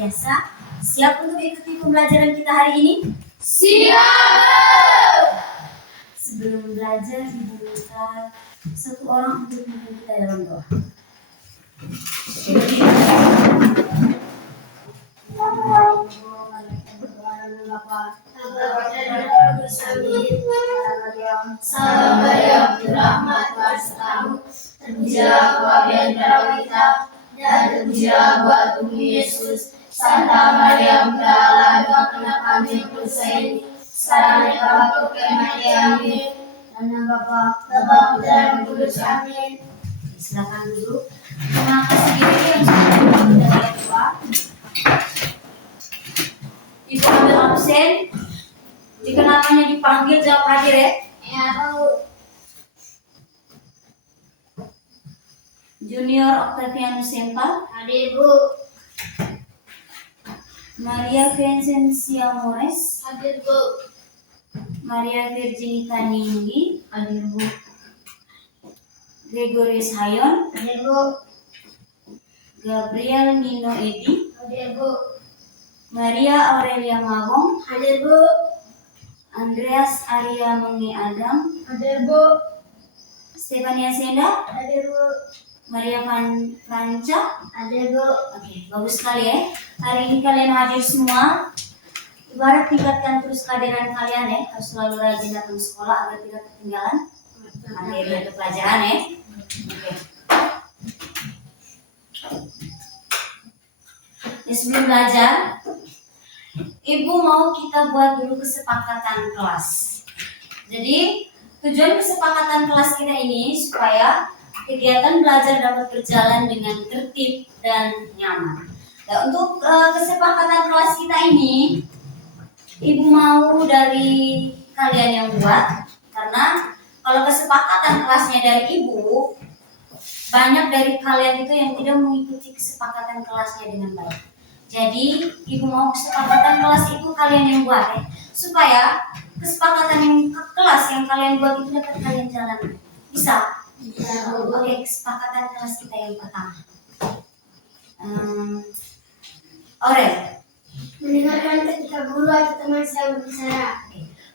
biasa. Siap untuk ikuti pembelajaran kita hari ini? Siap! Sebelum belajar, Ibu minta satu orang untuk memimpin kita dalam doa. Salam Maria, penuh rahmat, Tuhan sertamu. Terpujilah Engkau di antara wanita, dan terpujilah buah tubuh Yesus. Santa Maria, Bunda Allah, doakanlah kami yang berdosa ini, sekarang dan pada waktu kematian kami. Nama Bapa, Bapa, Putra, dan Roh Kudus. Amin. silakan duduk. Terima kasih diri yang sudah memimpin dalam doa. Ibu ambil absen. Jika namanya dipanggil, jawab hadir ya. Ya, Bu. Junior Octavianus Sempal, Hadir, Bu. Maria Vincentia Mores, Hadir, Bu. Maria Virginita Ninggi, Hadir, Bu. Gregorius Hayon, Hadir, Bu. Gabriel Nino Edi, Hadir, Bu. Maria Aurelia Mabong, Hadir, Bu. Andreas Arya Mengi Adam, Hadir, Bu. Stefania Senda, Hadir, Bu. Maria Franca. Hadir, Bu. Oke, bagus sekali ya. Hari ini kalian hadir semua. Ibarat tingkatkan terus kehadiran kalian ya. Harus selalu rajin datang ke sekolah agar tidak ketinggalan materi atau pelajaran ya. Oke. Ya, sebelum belajar, Ibu mau kita buat dulu kesepakatan kelas. Jadi tujuan kesepakatan kelas kita ini supaya kegiatan belajar dapat berjalan dengan tertib dan nyaman. Nah, untuk kesepakatan kelas kita ini, Ibu mau dari kalian yang buat, karena kalau kesepakatan kelasnya dari Ibu, banyak dari kalian itu yang tidak mengikuti kesepakatan kelasnya dengan baik. Jadi Ibu mau kesepakatan kelas itu kalian yang buat ya, supaya kesepakatan yang kelas yang kalian buat itu dapat kalian jalankan. Bisa? Bisa. Oke, kesepakatan kelas kita yang pertama. Aurel, Mendengarkan ketika guru atau teman saya berbicara.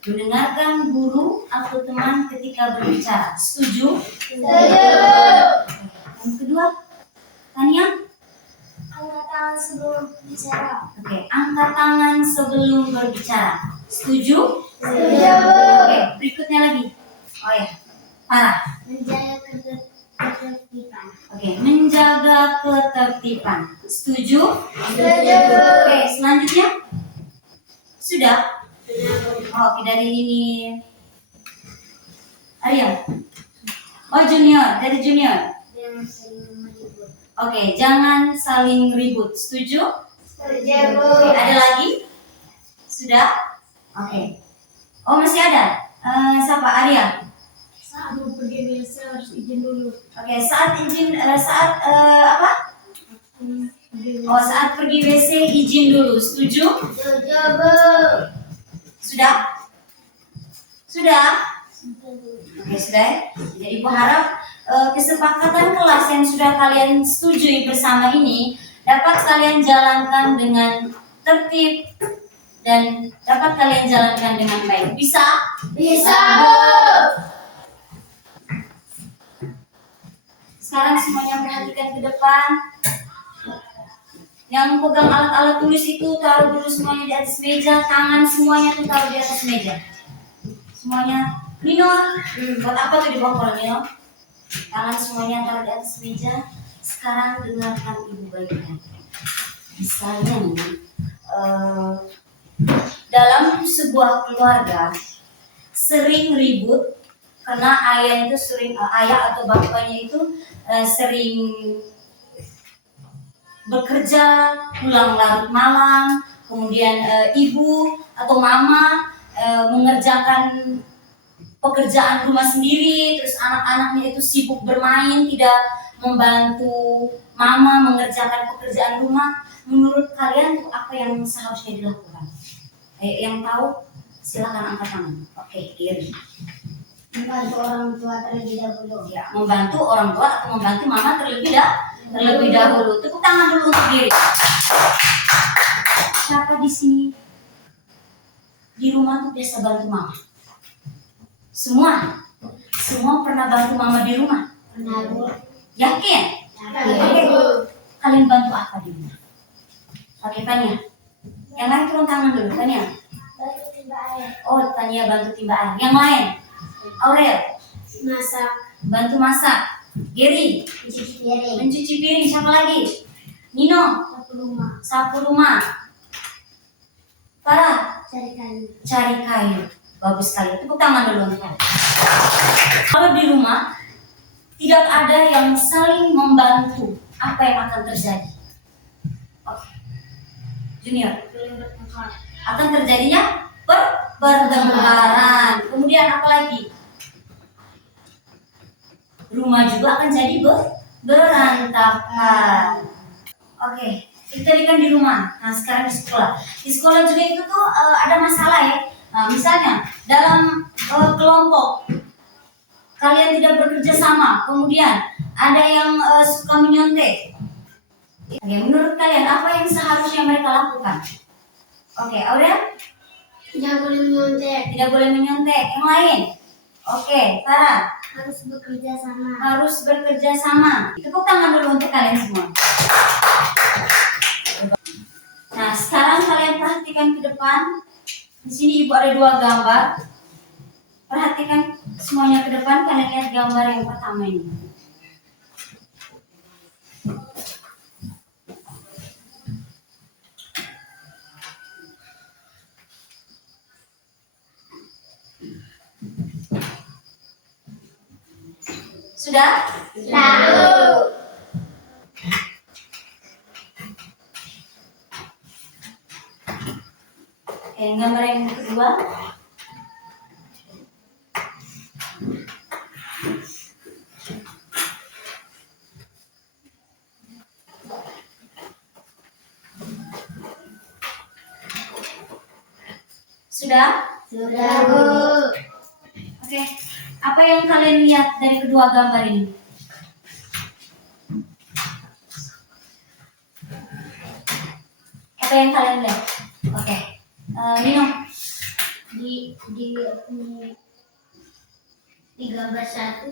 mendengarkan guru atau teman ketika berbicara. Setuju? Setuju. Yang kedua, Tania? Angkat tangan sebelum bicara. Oke, angkat tangan sebelum berbicara. Setuju? Setuju. Oke, berikutnya lagi. Oh ya, Farah. Menjaga ketertiban. Oke, menjaga ketertiban. Setuju? Setuju. Oke, selanjutnya. Sudah? Oke, dari ini. Arya. Oh, junior. Dari junior. Yang sering meribut. Oke, jangan saling ribut. Setuju? Setuju, Bu. Oke, ada lagi? Sudah? Oke. Oh, masih ada? Siapa? Arya? Saat mau pergi WC harus izin dulu. Oke, saat izin, apa? Oh, saat pergi WC izin dulu. Setuju? Setuju, Bu. Sudah? Sudah? Oke, sudah. Jadi Ibu harap kesepakatan kelas yang sudah kalian setujui bersama ini dapat kalian jalankan dengan tertib dan dapat kalian jalankan dengan baik. Bisa? Bisa, Bu. Sekarang semuanya perhatikan ke depan. Yang pegang alat-alat tulis itu taruh dulu semuanya di atas meja. Tangan semuanya tuh taruh di atas meja. Semuanya. Nino, buat apa tuh di bawah Nino? Tangan semuanya taruh di atas meja. Sekarang dengarkan Ibu baik-baik. Misalnya nih, dalam sebuah keluarga sering ribut karena ayah atau bapaknya itu sering bekerja pulang larut malam, kemudian ibu atau mama mengerjakan pekerjaan rumah sendiri, terus anak-anaknya itu sibuk bermain, tidak membantu mama mengerjakan pekerjaan rumah. Menurut kalian apa yang seharusnya dilakukan? Yang tahu silakan angkat tangan. Oke, kiri. Membantu orang tua terlebih dahulu. Ya, membantu orang tua atau membantu mama terlebih dahulu. Tepuk tangan dulu untuk diri. Siapa di sini di rumah tuh biasa bantu mama? Semua? Semua pernah bantu mama di rumah? Pernah, Bu. Yakin? Oke. Kalian bantu apa di rumah? Oke, Tania. Yang lain turun tangan dulu, Tania. Bantu timba air. Oh, Tania bantu timba air. Yang lain? Aurel, Masak. bantu masak. Geri, Mencuci piring. mencuci piring. Siapa lagi? Nino, Sapu rumah. sapu rumah. Farah, Cari kayu. cari kayu. Bagus sekali. Tepuk tangan dulu untuk kalian. Kalau di rumah tidak ada yang saling membantu, apa yang akan terjadi? Oke. Junior, akan terjadinya pertengkaran. Kemudian apa lagi? Rumah juga akan jadi berantakan. Oke, itu tadi kan di rumah. Nah, sekarang di sekolah. Di sekolah juga itu tuh ada masalah ya. Nah, misalnya dalam kelompok kalian tidak bekerja sama, kemudian ada yang suka menyontek. Oke, menurut kalian apa yang seharusnya mereka lakukan? Oke, Aurel? Tidak boleh menyontek. Tidak boleh menyontek. Yang lain? Oke, Farah? Harus bekerja sama. Harus bekerja sama. Tepuk tangan dulu untuk kalian semua. Nah, sekarang kalian perhatikan ke depan. Di sini ibu ada 2 gambar. Perhatikan semuanya ke depan. Kalian lihat gambar yang pertama ini. Sudah? Lalu. Oke, gambar yang kedua. Sudah? Sudah, Bu. Oke. Apa yang kalian lihat dari kedua gambar ini? Apa yang kalian lihat? Oke. Nino. Di gambar 1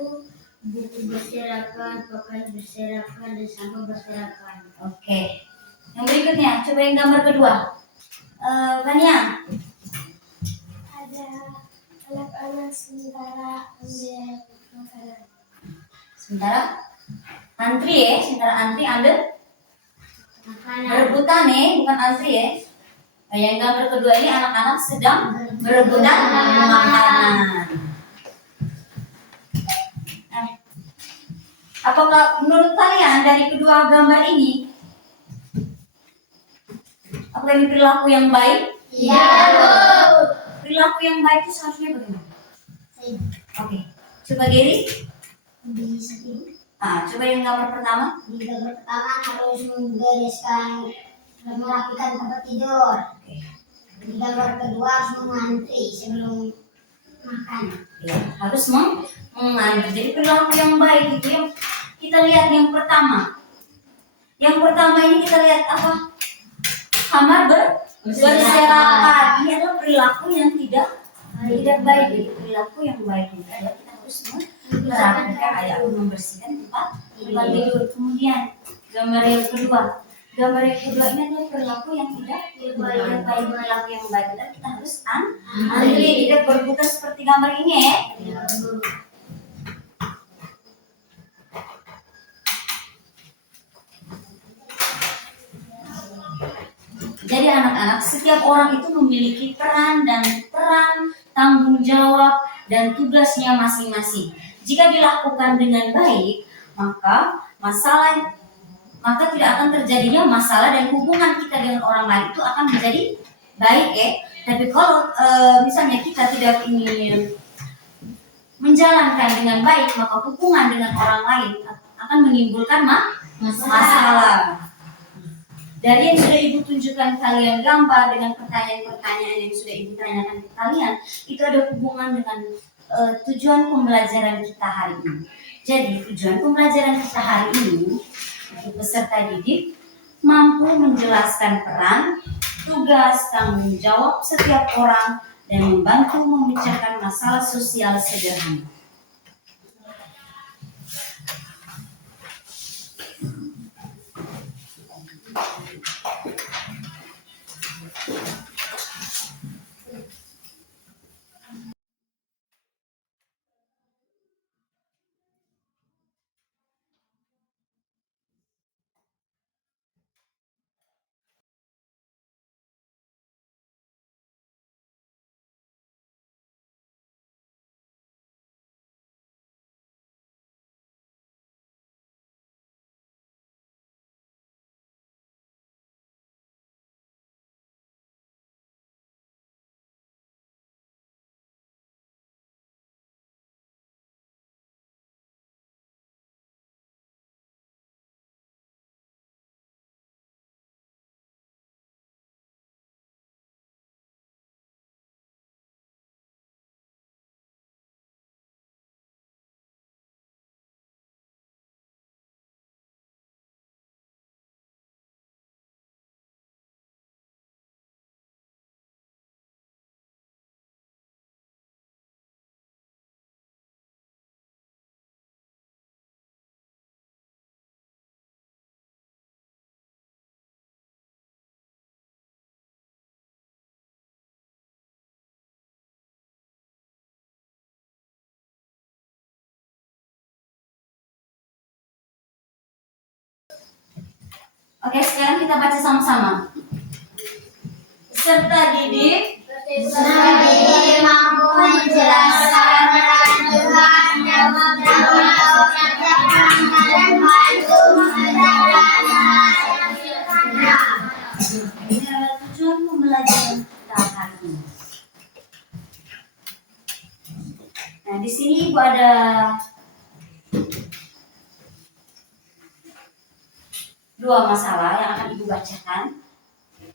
buku berserakan, pakaian berserakan, dan sampah berserakan. Oke. Yang berikutnya, coba yang gambar kedua. Vania. Ada anak-anak sementara ambil makanan. Sementara antri ya, sementara antri ambil Makanan. berebutan ya, bukan antri ya. Nah, yang gambar kedua ini anak-anak sedang berebutan makanan. Apakah menurut kalian dari kedua gambar ini, apakah ini perilaku yang baik? Iya, Bu. Perilaku yang baik itu seharusnya bagaimana? Oke, coba Geri. Di sini, Coba yang gambar pertama. di gambar pertama harus membereskan dan merapikan tempat tidur. Di gambar kedua harus mengantri sebelum makan. Ya, harus mengantri. Jadi perilaku yang baik itu yang kita lihat yang pertama. Yang pertama ini kita lihat apa? Kamar berserakan. Ini adalah perilaku yang tidak baik. Jadi perilaku yang baik itu adalah kita harus merapikan, membersihkan tempat tidur. Kemudian gambar yang kedua. Gambar yang kedua ini adalah perilaku yang tidak baik. Perilaku yang baik dan kita harus antri, tidak berbuka seperti gambar ini ya. Jadi anak-anak, setiap orang itu memiliki peran, tanggung jawab, dan tugasnya masing-masing. Jika dilakukan dengan baik, maka tidak akan terjadinya masalah dan hubungan kita dengan orang lain itu akan menjadi baik ya. Tapi kalau misalnya kita tidak ingin menjalankan dengan baik, maka hubungan dengan orang lain akan menimbulkan masalah. Dari yang sudah Ibu tunjukkan kalian gambar dengan pertanyaan-pertanyaan yang sudah Ibu tanyakan ke kalian, itu ada hubungan dengan tujuan pembelajaran kita hari ini. Jadi tujuan pembelajaran kita hari ini untuk peserta didik mampu menjelaskan peran, tugas, tanggung jawab setiap orang, dan membantu memecahkan masalah sosial sederhana. Oke, sekarang kita baca sama-sama. Peserta didik mampu menjelaskan peran Tuhan dan membantu ini adalah tujuan pembelajaran kita hari ini. Nah, di sini Ibu ada dua masalah yang akan Ibu bacakan.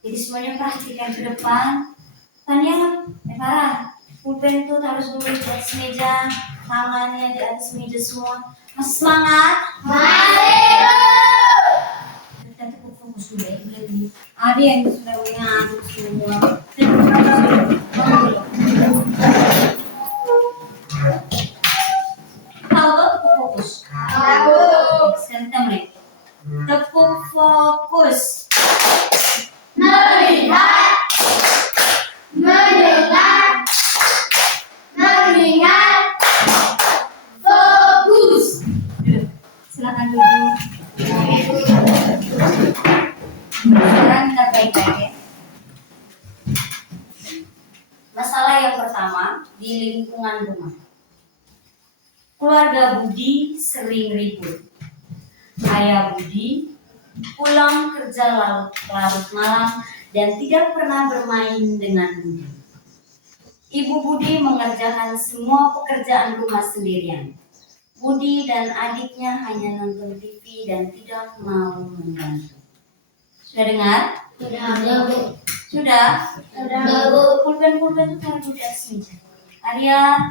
Jadi semuanya perhatikan ke depan. Tania, Farah, pulpen itu taruh dulu di atas meja, tangannya di atas meja semua. Masih semangat? Kita tepuk fokus dulu ya. Ada yang sudah mengantuk semua. Tahu tepuk fokus? Sekarang kita mulai. Tepuk fokus. melihat, mendengar, mengingat, fokus. Duduk. Silakan duduk. Sekarang kita baik-baik ya. Masalah yang pertama di lingkungan rumah. Keluarga Budi sering ribut. Ayah Budi pulang kerja larut malam dan tidak pernah bermain dengan Budi. Ibu Budi mengerjakan semua pekerjaan rumah sendirian. Budi dan adiknya hanya nonton TV dan tidak mau membantu. Sudah dengar? Sudah? Pulpen-pulpen itu taruh di atas meja. Arya,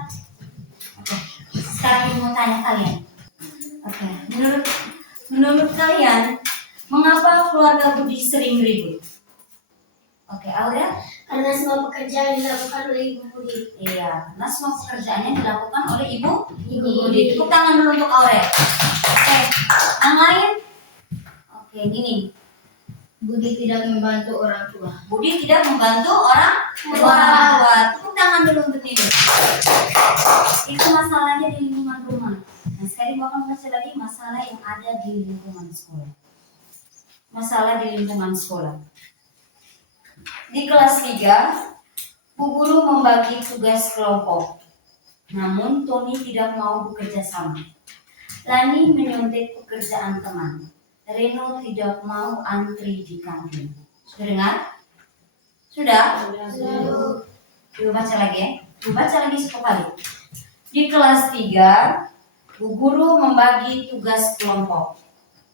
oke. Sekarang Ibu mau tanya kalian. Oke. Menurut kalian, mengapa keluarga Budi sering ribut? Oke, Aurea? Karena semua pekerjaan dilakukan oleh Ibu Budi. Iya, karena semua pekerjaannya dilakukan oleh Ibu Ibu Budi. Tepuk tangan dulu untuk Aurea. Oke, yang lain? Oke, gini. Budi tidak membantu orang tua. Budi tidak membantu orang tua. Tepuk tangan dulu untuk ini. Itu masalahnya di lingkungan rumah. Nah, sekarang akan baca lagi masalah yang ada di lingkungan sekolah. Masalah di lingkungan sekolah. Di kelas 3, Bu Guru membagi tugas kelompok. Namun Tony tidak mau bekerja sama. Lani menyontek pekerjaan teman. Reno tidak mau antri di kantin. Sudah dengar? Sudah? Coba baca lagi ya. Coba baca lagi 10 kali. Di kelas 3, Bu Guru membagi tugas kelompok.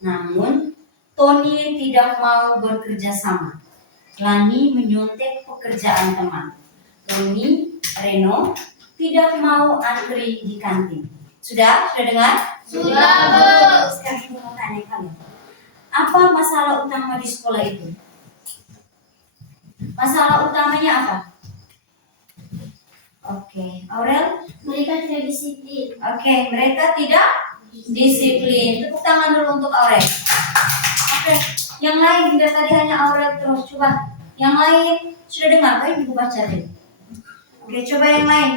Namun Tony tidak mau bekerja sama. Lani menyontek pekerjaan teman. Tony, Reno tidak mau antri di kantin. Sudah? Sudah dengar? Sudah, Bu. Sekarang saya mau tanya kalian. Apa masalah utama di sekolah itu? Masalah utamanya apa? Oke, Aurel? Mereka tidak disiplin. Oke, mereka tidak disiplin. Tepuk tangan dulu untuk Aurel. Oke, yang lain tidak tadi hanya Aurel terus. Coba, yang lain sudah dengar kan ibu baca tadi? Oke, coba yang lain.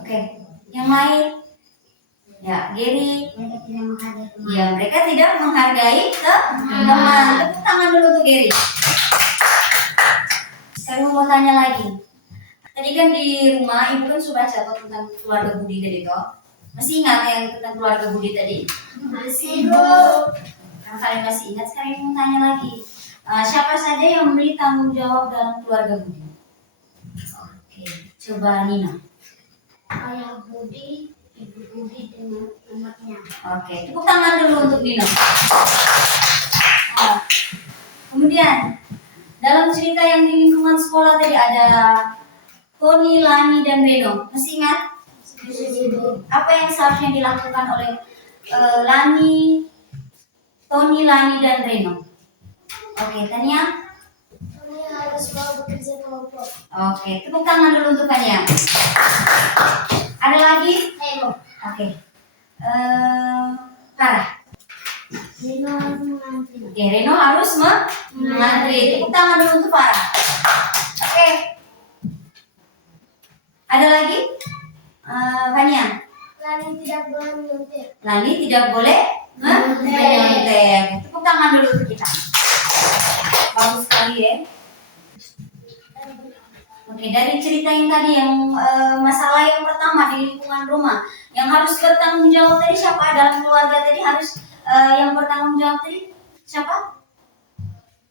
Oke, yang lain. Ya, Gary. Mereka tidak menghargai teman. Ya, mereka tidak menghargai teman. Tepuk tangan dulu untuk Gary. Sekarang mau tanya lagi. Tadi kan di rumah ibu kan sudah baca tentang keluarga budi tadi toh. Masih ingat yang tentang keluarga budi tadi? Masih, Bu. Kalau kalian masih ingat, sekarang ibu mau tanya lagi. Siapa saja yang memiliki tanggung jawab dalam keluarga budi? Oke, coba Nina. Ayah Budi, Ibu Budi dengan anaknya. Oke, tepuk tangan dulu untuk Nina. Kemudian dalam cerita yang di lingkungan sekolah tadi ada Tony, Lani, dan Reno. Masih ingat? Apa yang seharusnya dilakukan oleh Lani, Tony, Lani, dan Reno? Oke, Tania? Tony harus mau bekerja kelompok. Oke, tepuk tangan dulu untuk Tania. Ada lagi? Ayo. Oke. Farah. Reno harus mengantri. Oke, Reno harus mengantri. Tepuk tangan dulu untuk Farah. Oke. Ada lagi? Fania. Lani tidak boleh menyuntik. Lani tidak boleh menyontek. Tepuk tangan dulu untuk kita. Bagus sekali ya. Oke, dari cerita yang tadi yang masalah yang pertama di lingkungan rumah yang harus bertanggung jawab tadi siapa? Dalam keluarga tadi harus yang bertanggung jawab tadi siapa?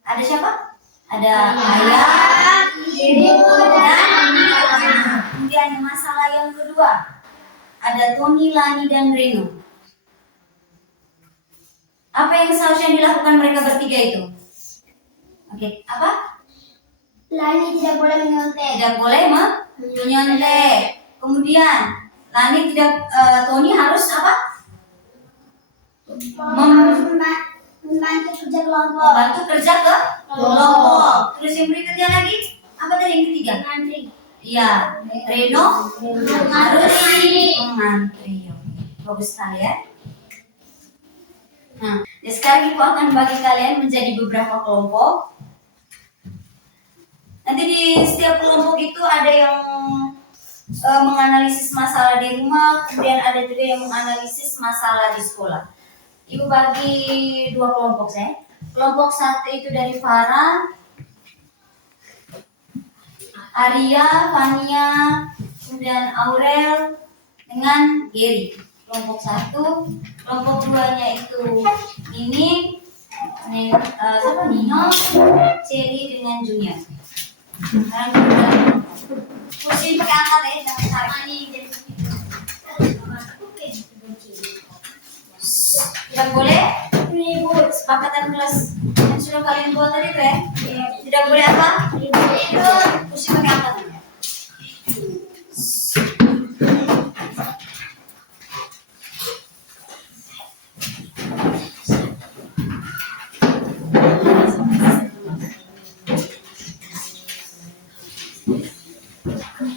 Ada siapa? Ada ayah, ibu, dan anak. Kemudian masalah yang kedua ada Tony, Lani, dan Reno. Apa yang seharusnya dilakukan mereka bertiga itu? Oke, apa? Lani tidak boleh menyuntik. Tidak boleh menyontek. Kemudian Lani tidak, Tony harus apa? Membantu kerja kelompok. Membantu kerja ke kelompok. Terus yang berikutnya lagi apa tadi yang ketiga? Mengantri. Iya, Reno harus Mengantri. mengantri. Bagus sekali ya. Nah, sekarang ibu akan bagi kalian menjadi beberapa kelompok. Nanti di setiap kelompok itu ada yang menganalisis masalah di rumah, kemudian ada juga yang menganalisis masalah di sekolah. Ibu bagi dua kelompok saya. Kelompok satu itu dari Farah, Arya, Fania, kemudian Aurel dengan Gary. Kelompok satu, kelompok duanya itu ini siapa? Nino, Cherry dengan Junior. Kursi pakai angkat ya, jangan tarik. Tidak boleh ribut. Sepakatan kelas yang sudah kalian buat tadi tuh ya. Tidak boleh apa? Ribut. Kursi pakai angkat.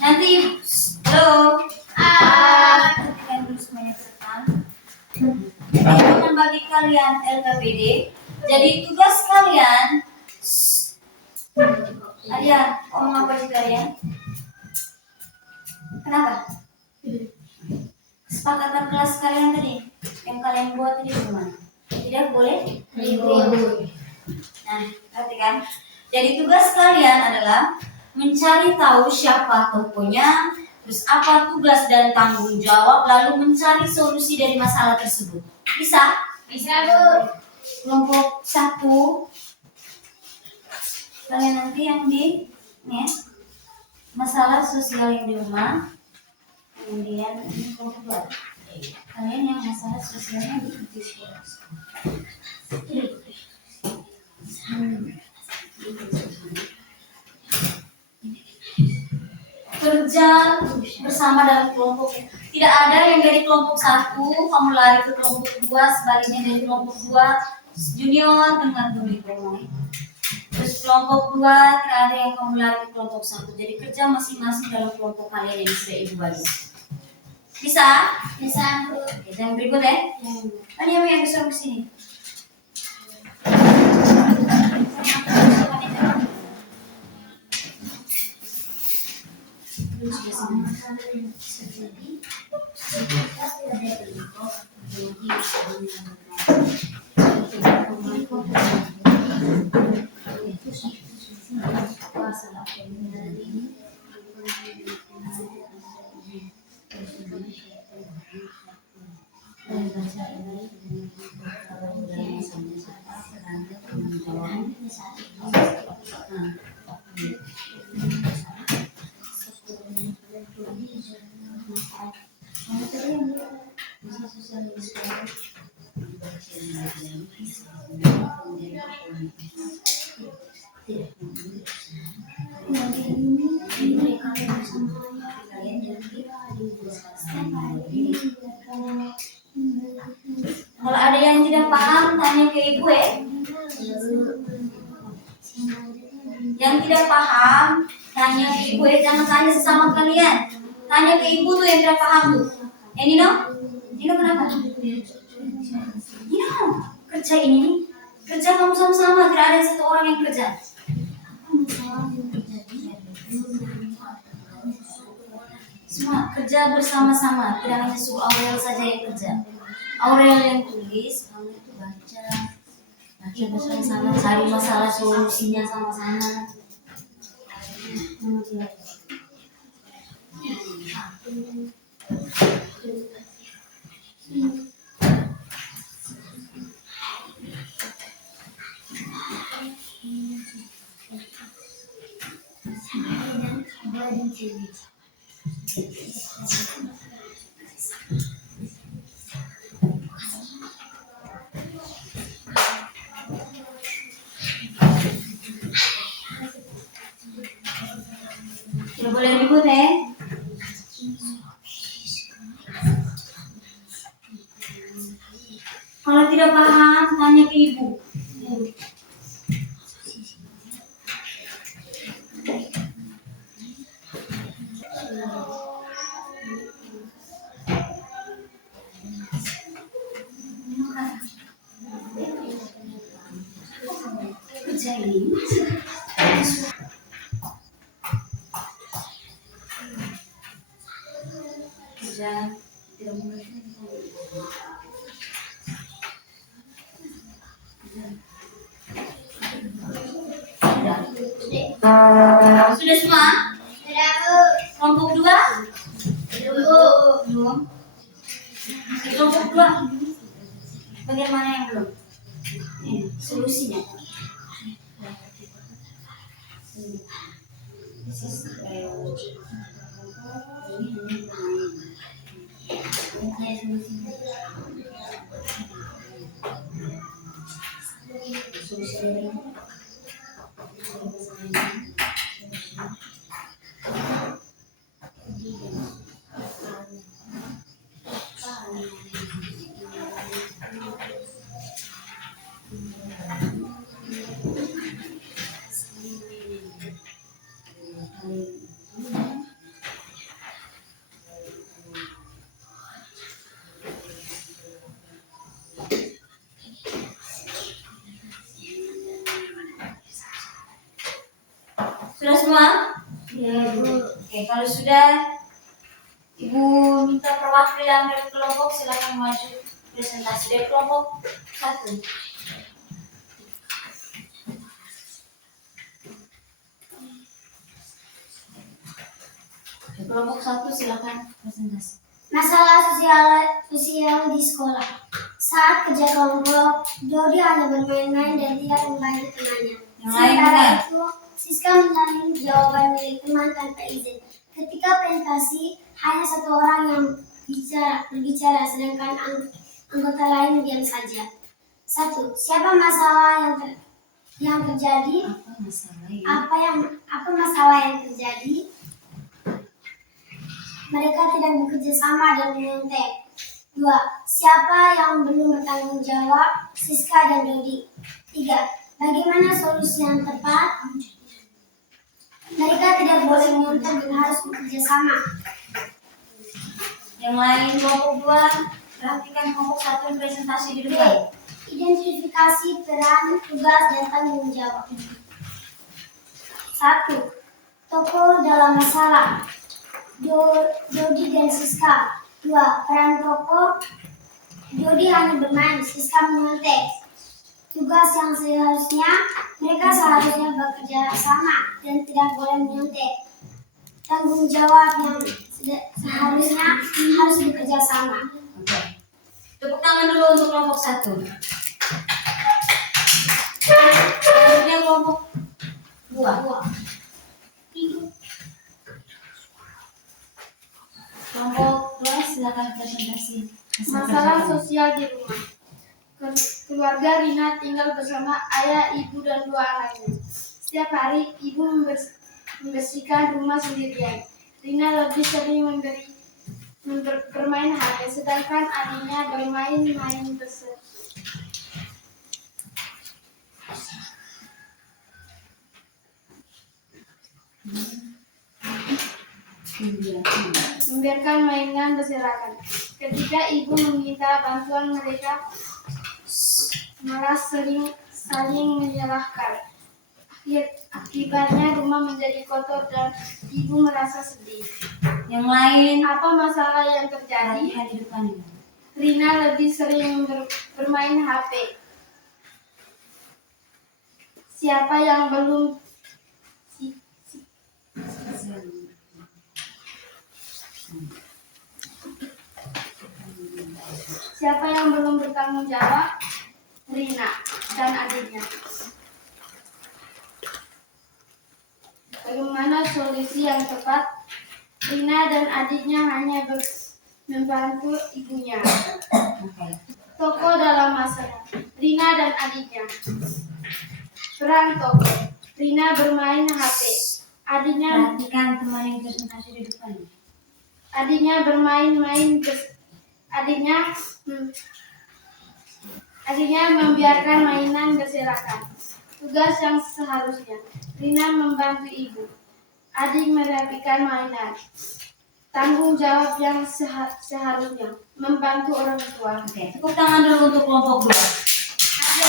Nanti, halo. Perhatikan dulu semuanya ke depan. Jadi akan bagi kalian LKPD. Jadi tugas kalian, Arya, ngomong apa sih kalian? Kenapa? Kesepakatan kelas kalian tadi, yang kalian buat tadi gimana? Tidak boleh ribut. Nah, perhatikan. Jadi tugas kalian adalah mencari tahu siapa tokohnya, terus apa tugas dan tanggung jawab, lalu mencari solusi dari masalah tersebut. Bisa? Bisa, Bu. Kelompok satu, kalian nanti yang di ini ya, masalah sosial yang di rumah. Kemudian ini kelompok dua, kalian yang masalah sosialnya di sekolah. Kerja bersama dalam kelompok. Tidak tidak ada yang dari kelompok 1 kamu lari ke kelompok 2, sebaliknya dari kelompok 2 junior dengan dulu. Terus kelompok 2 tidak ada yang kamu lari ke kelompok 1. Jadi kerja masing-masing dalam kelompok kalian yang sudah ibu bagi. Bisa? Bisa, Bu. Oke, yang berikut ya. Kan yang bisa ke sini. Kalau ada yang tidak paham, tanya ke ibu ya. Yang tidak paham, tanya ke ibu ya. Jangan tanya sesama kalian. Tanya ke ibu tuh yang tidak paham tuh. Nino? Nino kenapa? Nino, kerja ini nih. Kerja kamu sama-sama, tidak ada satu orang yang kerja. Semua kerja bersama-sama, tidak hanya suruh Aurel saja yang kerja. Aurel yang tulis, kamu itu baca bersama-sama, cari masalah solusinya sama-sama. Tidak boleh ribut ya. Kalau tidak paham, tanya ke ibu. Kerja ini. Kerja tidak boleh. Sudah semua? Sudah, Bu. Kelompok 2? Belum. Di kelompok 2 bagian mana yang belum? Solusinya. Sudah semua? Ya, Bu. Oke, kalau sudah, Ibu minta perwakilan dari kelompok, silakan maju presentasi dari kelompok 1. Kelompok 1 silakan presentasi. Masalah sosial di sekolah. Saat kerja kelompok, Dodi hanya bermain-main dan tidak membantu temannya. Yang lain Sementara kan? itu, Siska menyaring jawaban milik teman tanpa izin. Ketika presentasi, hanya satu orang yang berbicara, sedangkan anggota lain diam saja. 1. Siapa masalah yang terjadi? Apa masalahnya? Apa masalah yang terjadi? mereka tidak bekerja sama dan menyontek. 2. Siapa yang belum bertanggung jawab? Siska dan Dodi. 3. Bagaimana solusi yang tepat? Mereka tidak boleh menyontek dan harus bekerja sama. Yang lain kelompok 2, perhatikan kelompok 1 presentasi di depan. Identifikasi peran, tugas, dan tanggung jawab. 1. Tokoh dalam masalah. Dodi dan Siska. 2. Peran tokoh. Dodi hanya bermain, Siska menyontek. Tugas yang seharusnya, mereka seharusnya bekerja sama dan tidak boleh menyontek. Tanggung jawab yang seharusnya harus bekerja sama. Oke. Tepuk tangan dulu untuk kelompok 1. Selanjutnya kelompok 2. Kelompok 2 silakan presentasi. Masalah sosial di rumah. Keluarga Rina tinggal bersama ayah, ibu, dan 2 anaknya. Setiap hari ibu membersihkan rumah sendirian. Rina lebih sering bermain HP, sedangkan adiknya bermain-main bersama. Membiarkan mainan berserakan. Ketika ibu meminta bantuan, mereka malah sering saling menyalahkan. Akibatnya rumah menjadi kotor dan ibu merasa sedih. Yang lain Apa masalah yang terjadi? lihat di depan ini. Rina lebih sering bermain HP. Siapa yang belum bertanggung jawab? Rina dan adiknya. Bagaimana solusi yang tepat? Rina dan adiknya hanya membantu ibunya. Oke. Tokoh dalam masalah. Rina dan adiknya. Peran tokoh. Rina bermain HP. Perhatikan teman yang presentasi di depan. Adiknya bermain-main. Adiknya membiarkan mainan berserakan. Tugas yang seharusnya. Rina membantu ibu. Adik merapikan mainan. Tanggung jawab yang seharusnya. Membantu orang tua. Oke, tepuk tangan dulu untuk kelompok 2. Ada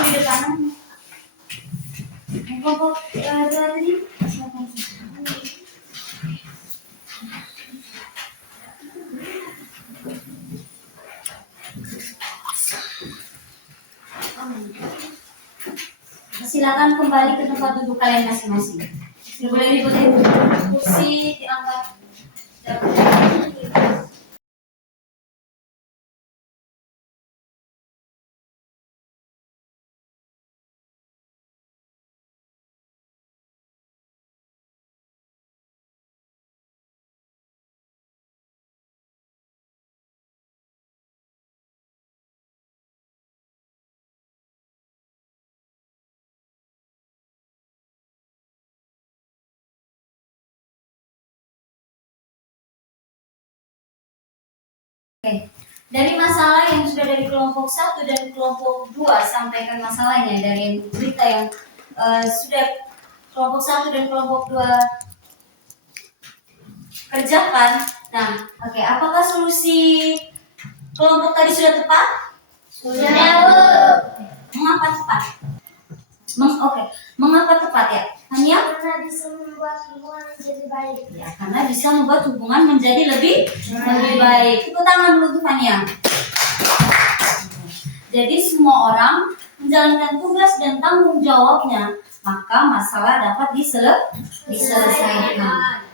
di depan. Kelompok 2 tadi. Silakan kembali ke tempat duduk kalian masing-masing. Tidak boleh ribut-ribut. Kursi diangkat. Oke. Dari masalah yang sudah dari kelompok 1 dan kelompok 2 sampaikan masalahnya dari cerita yang sudah kelompok 1 dan kelompok 2 kerjakan. Nah, oke, apakah solusi kelompok tadi sudah tepat? Sudah. Mengapa tepat? Mengapa tepat ya? Hanya Karena bisa membuat hubungan menjadi baik. ya, karena bisa membuat hubungan menjadi lebih baik. Tepuk tangan dulu tuh Fania. Jadi semua orang menjalankan tugas dan tanggung jawabnya, maka masalah dapat diselesaikan.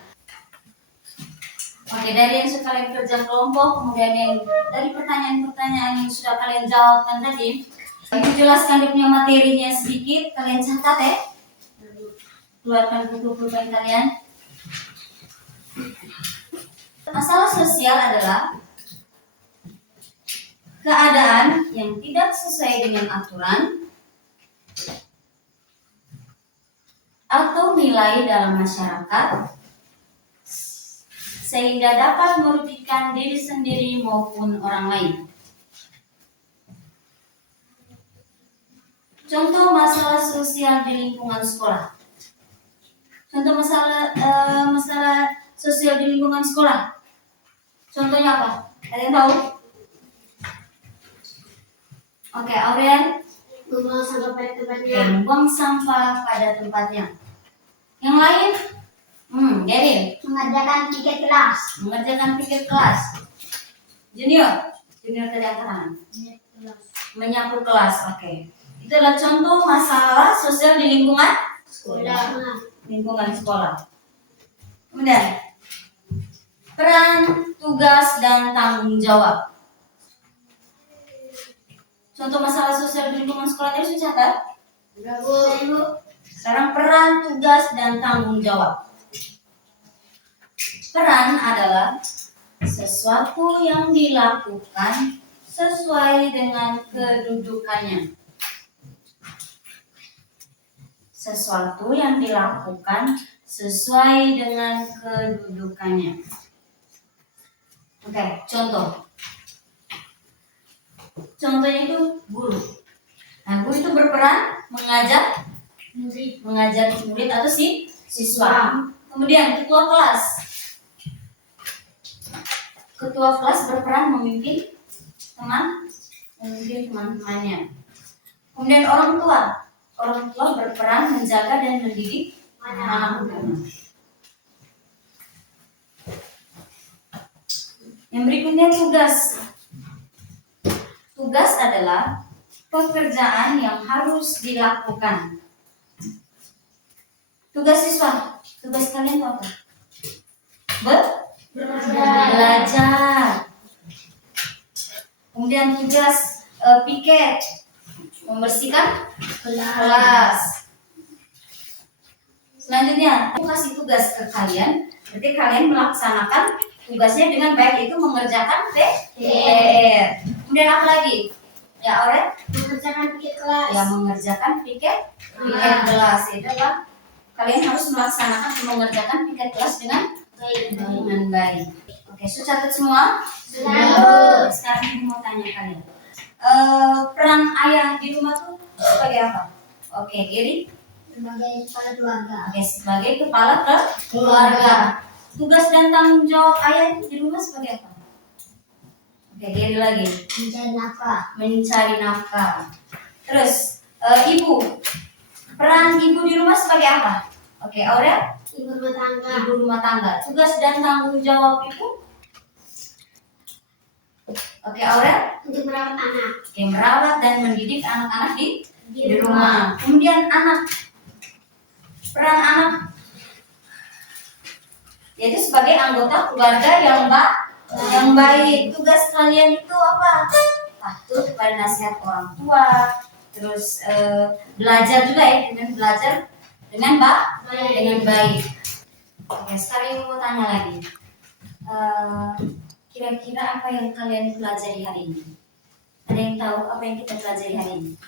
Oke, dari yang sudah kalian kerja kelompok, kemudian yang dari pertanyaan-pertanyaan yang sudah kalian jawabkan tadi, aku jelaskan dia punya materinya sedikit, kalian catat ya. Keluarkan buku pulpen kalian. Masalah sosial adalah keadaan yang tidak sesuai dengan aturan atau nilai dalam masyarakat sehingga dapat merugikan diri sendiri maupun orang lain. Contoh masalah sosial di lingkungan sekolah. Contoh masalah sosial di lingkungan sekolah. Contohnya apa? Ada yang tahu? Oke, Aurel. Membuang sampah pada tempatnya. Membuang sampah pada tempatnya. Yang lain? Geril. Mengerjakan piket kelas. Mengerjakan piket kelas. Junior. Junior tadi angkat tangan. Menyapu kelas. Oke. Itu adalah contoh masalah sosial di lingkungan Sekolah. lingkungan sekolah. Kemudian peran, tugas, dan tanggung jawab. Contoh masalah sosial di lingkungan sekolah tadi sudah catat. Sekarang peran, tugas, dan tanggung jawab. Peran adalah sesuatu yang dilakukan sesuai dengan kedudukannya. Sesuatu yang dilakukan sesuai dengan kedudukannya. Oke, contoh. Contohnya itu guru. Nah, guru itu berperan mengajar murid atau siswa. Kemudian ketua kelas. Ketua kelas berperan memimpin teman-temannya. Kemudian orang tua. Orang tua berperan menjaga dan mendidik anak-anak. Yang berikutnya tugas. Tugas adalah pekerjaan yang harus dilakukan. Tugas siswa. Tugas kalian itu apa? Belajar. Kemudian tugas piket. Membersihkan kelas. Selanjutnya, aku kasih tugas ke kalian. Berarti kalian melaksanakan tugasnya dengan baik, itu mengerjakan PR. Kemudian apa lagi? Ya, Aurel? Mengerjakan piket kelas. Ya, mengerjakan piket kelas. Itu apa? Kalian harus melaksanakan mengerjakan piket kelas dengan baik. Oke, sudah catat semua? Sudah. Sekarang ibu mau tanya kalian. Peran ayah di rumah tuh sebagai apa? Oke, Giri. Sebagai kepala keluarga. Oke, sebagai kepala keluarga. Tugas dan tanggung jawab ayah di rumah sebagai apa? Oke, Giri lagi. Mencari nafkah. Mencari nafkah. Terus, ibu. Peran ibu di rumah sebagai apa? Oke, Aurel. Ibu rumah tangga. Ibu rumah tangga. Tugas dan tanggung jawab ibu. Oke, Aurel. Untuk merawat anak. Oke, merawat dan mendidik anak-anak di rumah. Kemudian anak. Peran anak yaitu sebagai anggota keluarga yang baik. Tugas kalian itu apa? Patuh pada nasihat orang tua. Terus belajar juga ya, dengan belajar dengan baik. Oke, sekarang ibu mau tanya lagi. Kira-kira apa yang kalian pelajari hari ini? Ada yang tahu apa yang kita pelajari hari ini?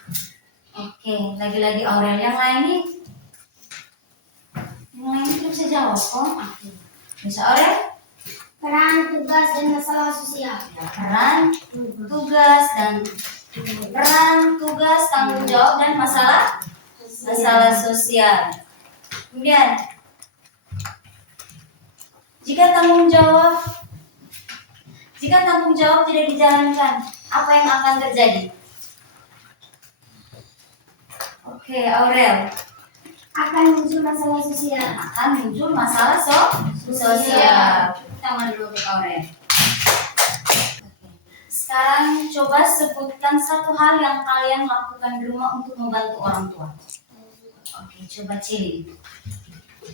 Oke, lagi-lagi Aurel. Yang lain nih? Yang lain itu bisa jawab kok. Bisa Aurel? Peran, tugas, dan masalah sosial. Ya, peran, tugas, tanggung jawab, dan masalah sosial. Kemudian, jika tanggung jawab tidak dijalankan, apa yang akan terjadi? Oke, Aurel. Akan muncul masalah sosial. Akan muncul masalah sosial. Tangan dulu untuk Aurel. Oke. Sekarang coba sebutkan satu hal yang kalian lakukan di rumah untuk membantu orang tua. Oke, coba Cili.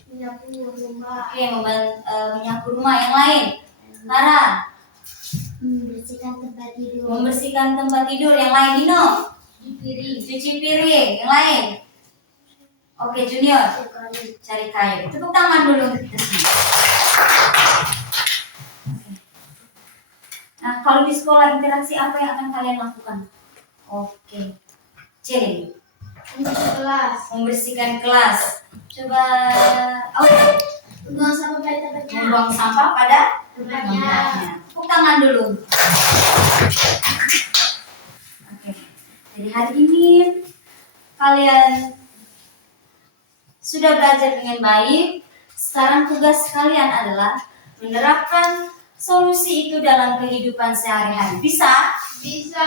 Menyapu rumah. Oke, menyapu rumah. Yang lain? Lara. Membersihkan tempat tidur. Membersihkan tempat tidur. Yang lain? Dino. Cuci piring. Yang lain? Oke, Junior. Cari kayu. Tepuk tangan dulu untuk kita semua. Nah, kalau di sekolah interaksi apa yang akan kalian lakukan? Oke. Cili. Membersihkan kelas. Coba Membuang sampah pada tempatnya. membuang sampah pada Beratnya. Tepuk tangan dulu. Oke. Jadi hari ini kalian sudah belajar dengan baik. Sekarang tugas kalian adalah menerapkan solusi itu dalam kehidupan sehari-hari. Bisa? Bisa.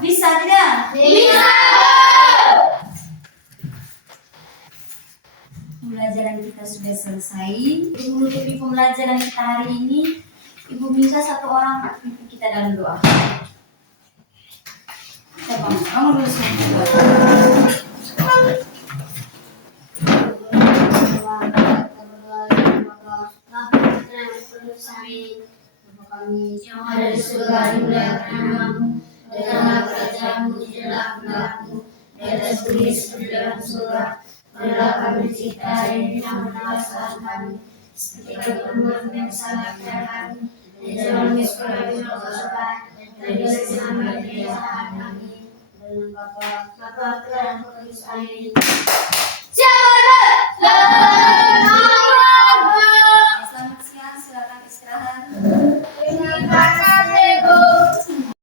Bisa tidak? Bisa. Pembelajaran kita sudah selesai. Ibu menutupi pembelajaran kita hari ini. Ibu minta satu orang pimpin kita dalam doa. Siapa? Kamu dulu semua. Yang ada di surga dimuliakan namamu, datanglah kerajaanmu, jadilah kehendakmu di atas bumi seperti dalam surga. Berilah kami rezeki hari ini dan ampunilah kesalahan kami, seperti kami mengampuni yang bersalah kepada kami. Dan jangan kami suka kami berdosa, dan bebaskan kami dari jahat kami. Dan Bapa, Putra dan Roh Kudus. Amin. Siapa